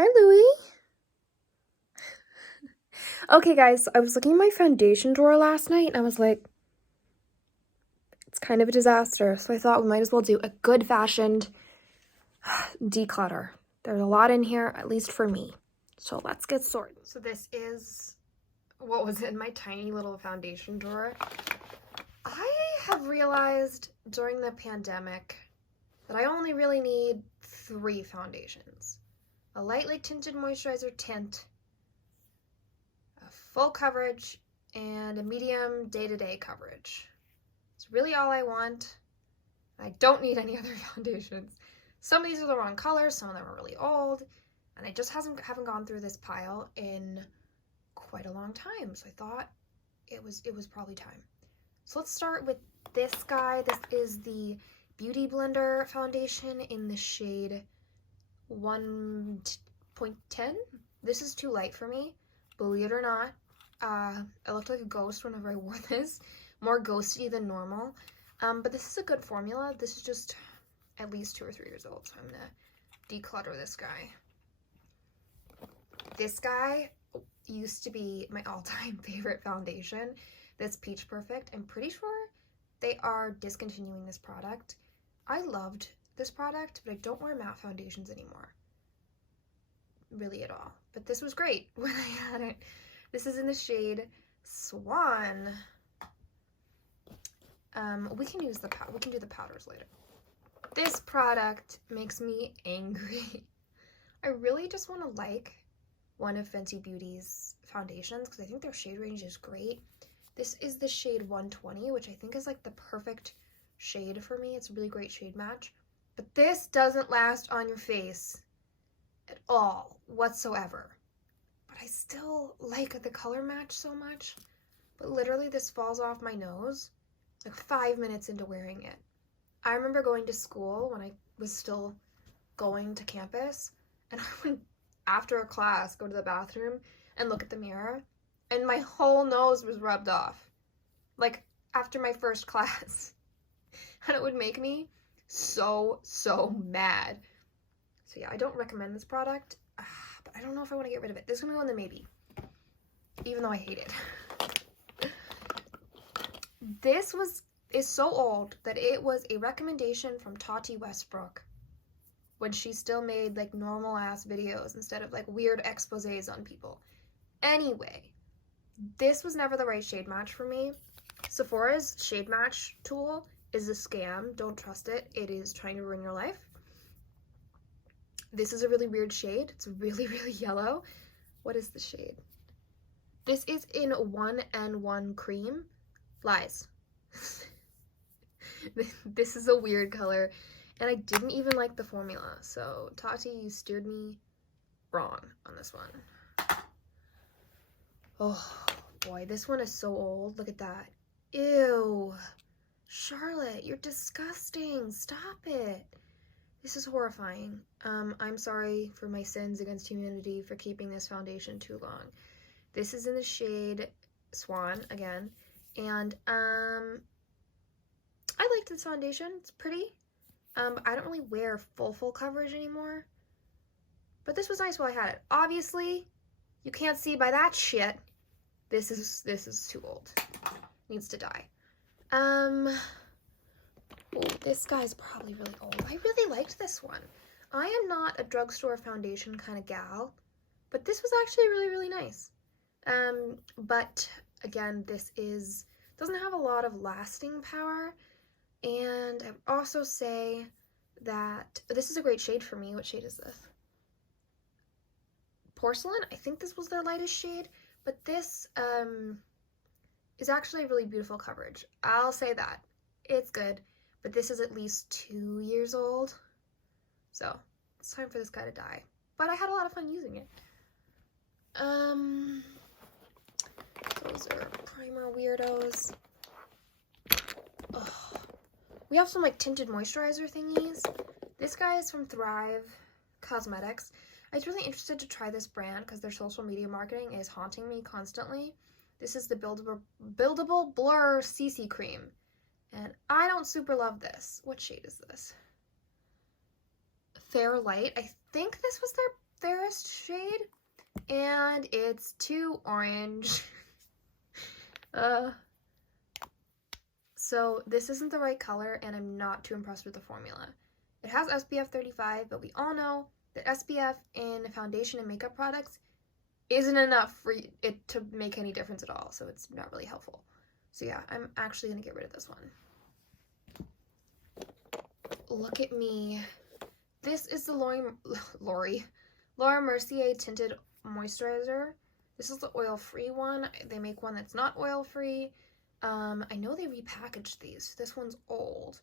Hi, Louie. Okay, guys, I was looking at my foundation drawer last night and I was like, it's kind of a disaster. So I thought we might as well do a good fashioned declutter. There's a lot in here, at least for me. So let's get started. So this is what was in my tiny little foundation drawer. I have realized during the pandemic that I only really need 3 foundations. A lightly tinted moisturizer tint, a full coverage, and a medium day-to-day coverage. It's really all I want. I don't need any other foundations. Some of these are the wrong colors, some of them are really old, and I just haven't gone through this pile in quite a long time. So I thought it was probably time. So let's start with this guy. This is the Beauty Blender foundation in the shade 1.10. This is too light for me, believe it or not. I looked like a ghost whenever I wore this, more ghosty than normal. But this is a good formula. This is just at least 2 or 3 years old, so I'm gonna declutter this guy. This guy used to be my all-time favorite foundation. That's Peach Perfect. I'm pretty sure they are discontinuing this product. I loved this product, but I don't wear matte foundations anymore. Really at all. But this was great when I had it. This is in the shade Swan. We can do the powders later. This product makes me angry. I really just want to like one of Fenty Beauty's foundations because I think their shade range is great. This is the shade 120, which I think is like the perfect shade for me. It's a really great shade match. But this doesn't last on your face at all whatsoever. But I still like the color match so much. But literally this falls off my nose like 5 minutes into wearing it. I remember going to school when I was still going to campus, and I would, after a class, go to the bathroom and look at the mirror, and my whole nose was rubbed off. Like, after my first class. And it would make me so mad. So yeah, I don't recommend this product, but I don't know if I want to get rid of it. This is going to go in the maybe, even though I hate it. This is so old that it was a recommendation from Tati Westbrook when she still made like normal ass videos instead of like weird exposés on people. Anyway, this was never the right shade match for me. Sephora's shade match tool is a scam. Don't trust it. It is trying to ruin your life. This is a really weird shade. It's really yellow. What is the shade? This is in 1N1 Cream. Lies. This is a weird color, and I didn't even like the formula. So Tati, you steered me wrong on this one. Oh boy, this one is so old. Look at that. Ew. Charlotte, you're disgusting. Stop it. This is horrifying. I'm sorry for my sins against humanity for keeping this foundation too long. This is in the shade Swan again. And I like this foundation. It's pretty. I don't really wear full coverage anymore. But this was nice while I had it. Obviously, you can't see by that shit. This is too old. Needs to die. Oh, this guy's probably really old. I really liked this one. I am not a drugstore foundation kind of gal, but this was actually really nice. But again, this doesn't have a lot of lasting power, and I would also say that this is a great shade for me. What shade is this? Porcelain? I think this was their lightest shade, but this is actually a really beautiful coverage. I'll say that. It's good, but this is at least 2 years old, so it's time for this guy to die. But I had a lot of fun using it. Those are primer weirdos. Ugh. We have some like tinted moisturizer thingies. This guy is from Thrive Cosmetics. I was really interested to try this brand because their social media marketing is haunting me constantly. This is the Buildable Blur CC Cream. And I don't super love this. What shade is this? Fair Light. I think this was their fairest shade, and it's too orange. So this isn't the right color, and I'm not too impressed with the formula. It has SPF 35, but we all know that SPF in foundation and makeup products isn't enough for it to make any difference at all, so it's not really helpful. So yeah, I'm actually gonna get rid of this one. Look at me. This is the Laura Mercier Tinted Moisturizer. This is the oil-free one. They make one that's not oil-free. I know they repackaged these. This one's old.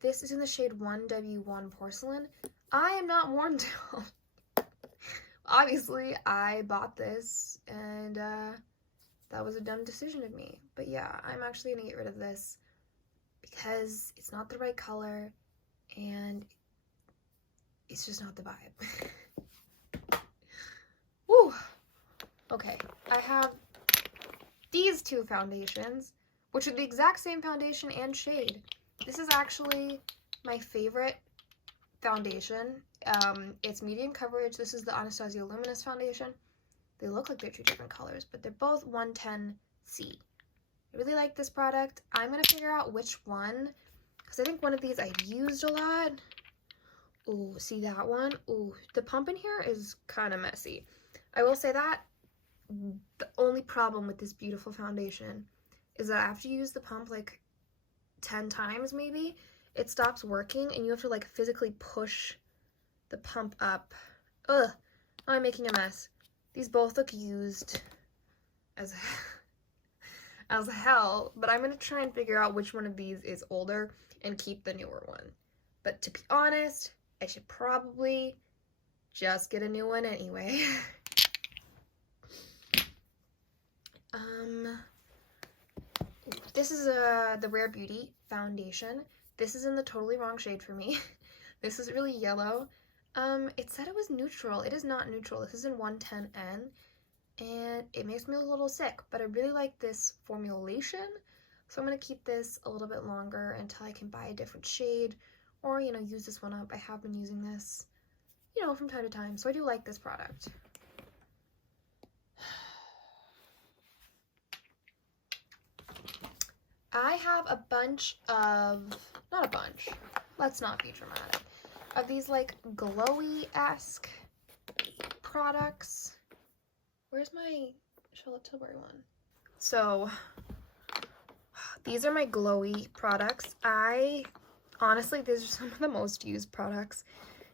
This is in the shade 1W1 Porcelain. I am not worn down. Obviously, I bought this, and that was a dumb decision of me. But yeah, I'm actually going to get rid of this because it's not the right color, and it's just not the vibe. Woo! Okay, I have these two foundations, which are the exact same foundation and shade. This is actually my favorite foundation. It's medium coverage. This is the Anastasia Luminous foundation. They look like they're two different colors, but they're both 110C. I really like this product. I'm going to figure out which one, because I think one of these I used a lot. Ooh, see that one? Ooh, the pump in here is kind of messy. I will say that the only problem with this beautiful foundation is that after you use the pump like 10 times maybe, it stops working and you have to like physically push the pump up. Ugh, now I'm making a mess. These both look used as hell, but I'm going to try and figure out which one of these is older and keep the newer one. But to be honest, I should probably just get a new one anyway. This is the Rare Beauty foundation. This is in the totally wrong shade for me. This is really yellow. It said it was neutral. It is not neutral. This is in 110N, and it makes me a little sick, but I really like this formulation, so I'm going to keep this a little bit longer until I can buy a different shade, or, you know, use this one up. I have been using this, you know, from time to time, so I do like this product. I have a bunch of, not a bunch, let's not be dramatic, of these like glowy-esque products. Where's my Charlotte Tilbury one? So, these are my glowy products. Honestly, these are some of the most used products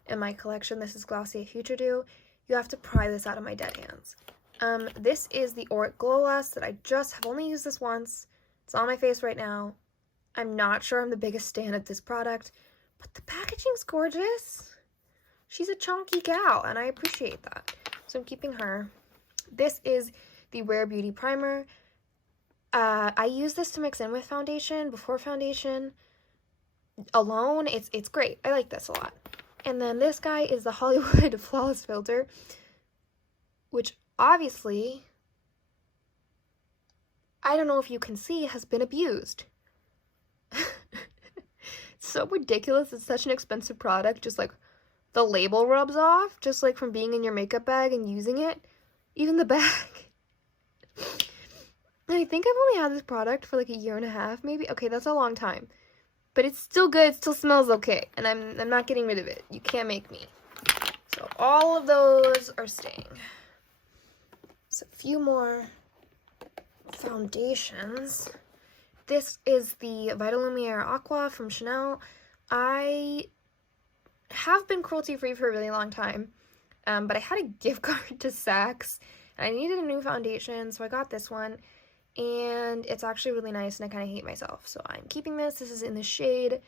in my collection. This is Glossier Future Dew. You have to pry this out of my dead hands. This is the Auric Glow Lust that I just have only used this once. It's on my face right now. I'm not sure I'm the biggest stan of this product, but the packaging's gorgeous. She's a chunky gal, and I appreciate that. So I'm keeping her. This is the Rare Beauty Primer. I use this to mix in with foundation, before foundation. Alone, it's great. I like this a lot. And then this guy is the Hollywood Flawless Filter, which obviously, I don't know if you can see, has been abused. It's so ridiculous. It's such an expensive product. Just like the label rubs off, just like from being in your makeup bag and using it. Even the bag. I think I've only had this product for like a year and a half, maybe. Okay, that's a long time. But it's still good. It still smells okay. And I'm not getting rid of it. You can't make me. So all of those are staying. So a few more foundations. This is the Vital Lumiere Aqua from Chanel. I have been cruelty-free for a really long time, but I had a gift card to Saks, and I needed a new foundation, so I got this one, and it's actually really nice, and I kind of hate myself, so I'm keeping this. This is in the shade,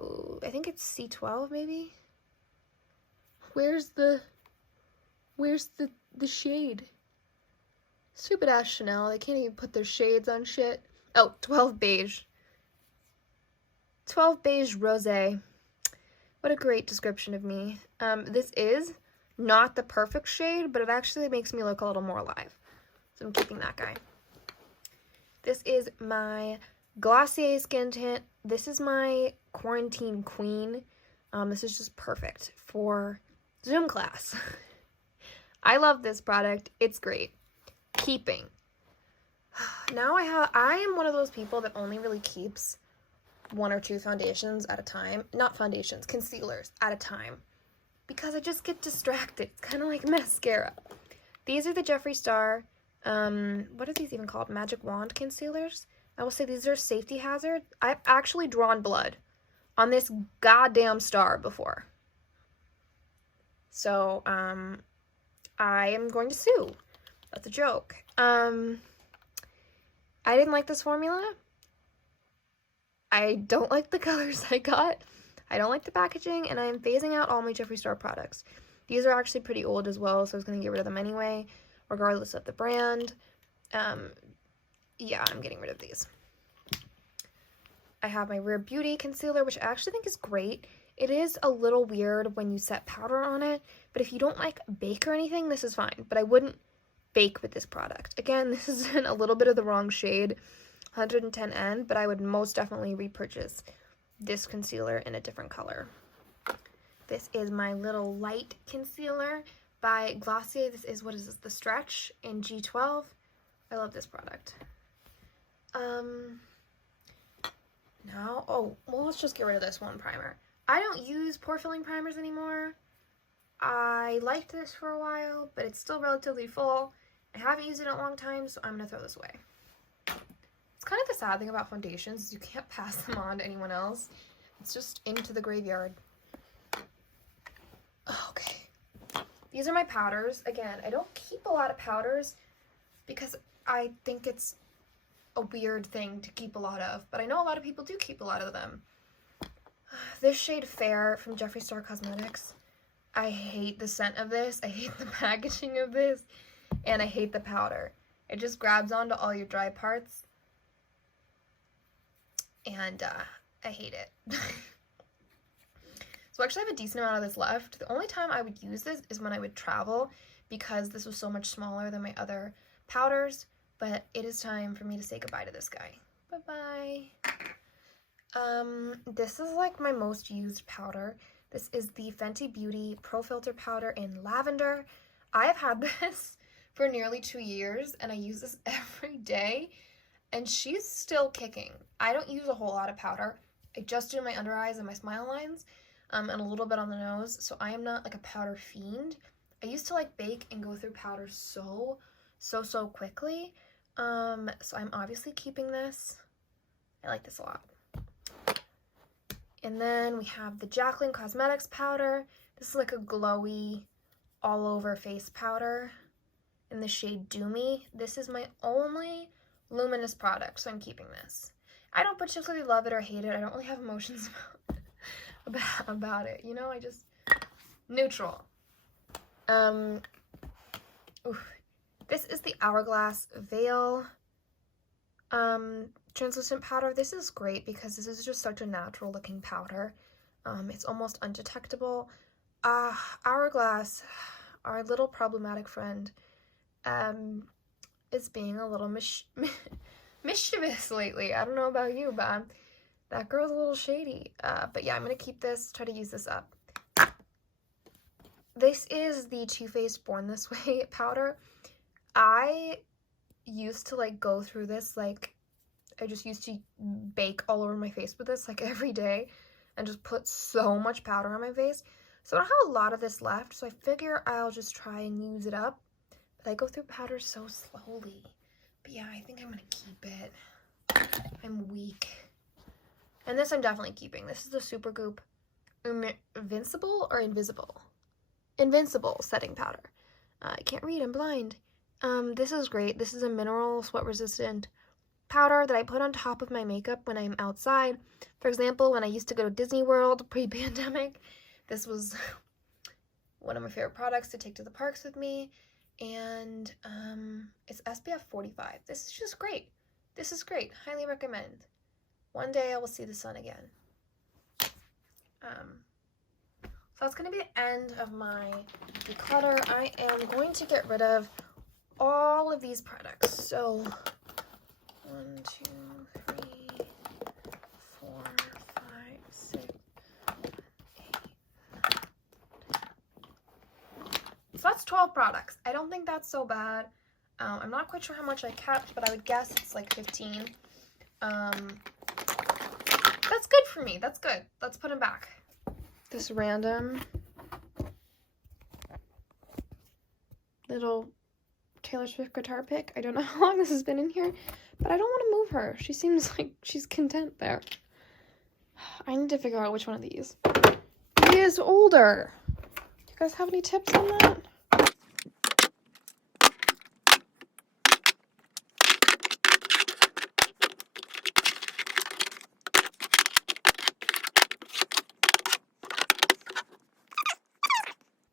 ooh, I think it's C12, maybe? Where's the shade? Stupid ass Chanel, they can't even put their shades on shit. Oh, 12 Beige. 12 Beige Rosé. What a great description of me. This is not the perfect shade, but it actually makes me look a little more alive. So I'm keeping that guy. This is my Glossier Skin Tint. This is my Quarantine Queen. This is just perfect for Zoom class. I love this product. It's great. Keeping. Now I am one of those people that only really keeps 1 or 2 foundations at a time. Not foundations, concealers at a time. Because I just get distracted. It's kind of like mascara. These are the Jeffree Star, what are these even called? Magic Wand concealers. I will say these are safety hazard. I've actually drawn blood on this goddamn star before. So, I am going to sue. That's a joke. I didn't like this formula. I don't like the colors I got. I don't like the packaging, and I am phasing out all my Jeffree Star products. These are actually pretty old as well, so I was going to get rid of them anyway, regardless of the brand. Yeah, I'm getting rid of these. I have my Rare Beauty concealer, which I actually think is great. It is a little weird when you set powder on it, but if you don't like bake or anything, this is fine. But I wouldn't bake with this product. Again, this is in a little bit of the wrong shade, 110N, but I would most definitely repurchase this concealer in a different color. This is my little light concealer by Glossier. This is, what is this, the Stretch in G12. I love this product. Now, oh, well, let's just get rid of this one primer. I don't use pore filling primers anymore. I liked this for a while, but it's still relatively full. I haven't used it in a long time, so I'm going to throw this away. It's kind of the sad thing about foundations is you can't pass them on to anyone else. It's just into the graveyard. Okay. These are my powders. Again, I don't keep a lot of powders because I think it's a weird thing to keep a lot of, but I know a lot of people do keep a lot of them. This shade Fair from Jeffree Star Cosmetics. I hate the scent of this. I hate the packaging of this. And I hate the powder. It just grabs onto all your dry parts. And I hate it. So I actually have a decent amount of this left. The only time I would use this is when I would travel because this was so much smaller than my other powders. But it is time for me to say goodbye to this guy. Bye-bye. This is like my most used powder. This is the Fenty Beauty Pro Filter Powder in Lavender. I have had this for nearly 2 years, and I use this every day, and she's still kicking. I don't use a whole lot of powder. I just do my under eyes and my smile lines, and a little bit on the nose, so I am not like a powder fiend. I used to like bake and go through powder so quickly, so I'm obviously keeping this. I like this a lot. And then we have the Jaclyn Cosmetics powder. This is like a glowy all over face powder in the shade Do Me. This is my only luminous product, so I'm keeping this. I don't particularly love it or hate it. I don't really have emotions about it. You know, I just neutral. This is the Hourglass Veil translucent powder. This is great because this is just such a natural looking powder. It's almost undetectable. Hourglass, our little problematic friend, is being a little mischievous lately. I don't know about you, but that girl's a little shady. But yeah, I'm gonna keep this, try to use this up. This is the Too Faced Born This Way powder. I used to like go through this, like I just used to bake all over my face with this like every day and just put so much powder on my face. So I don't have a lot of this left, so I figure I'll just try and use it up. But I go through powder so slowly. But yeah, I think I'm gonna keep it. I'm weak. And this I'm definitely keeping. This is the Supergoop Invincible or Invisible? Invincible setting powder. I can't read, I'm blind. This is great. This is a mineral sweat resistant powder that I put on top of my makeup when I'm outside. For example, when I used to go to Disney World pre-pandemic, this was one of my favorite products to take to the parks with me. And it's SPF 45. This is just great. This is great. Highly recommend. One day I will see the sun again. So that's going to be the end of my declutter. I am going to get rid of all of these products. So 1, 2, 3, 4, 5, 6, 8, 9. So that's 12 products. I don't think that's so bad. I'm not quite sure how much I kept, but I would guess it's like 15. That's good for me. That's good. Let's put them back. This random little Taylor Swift guitar pick. I don't know how long this has been in here, but I don't want to move her. She seems like she's content there. I need to figure out which one of these is older. Do you guys have any tips on that?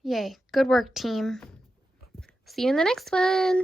Yay. Good work, team. See you in the next one.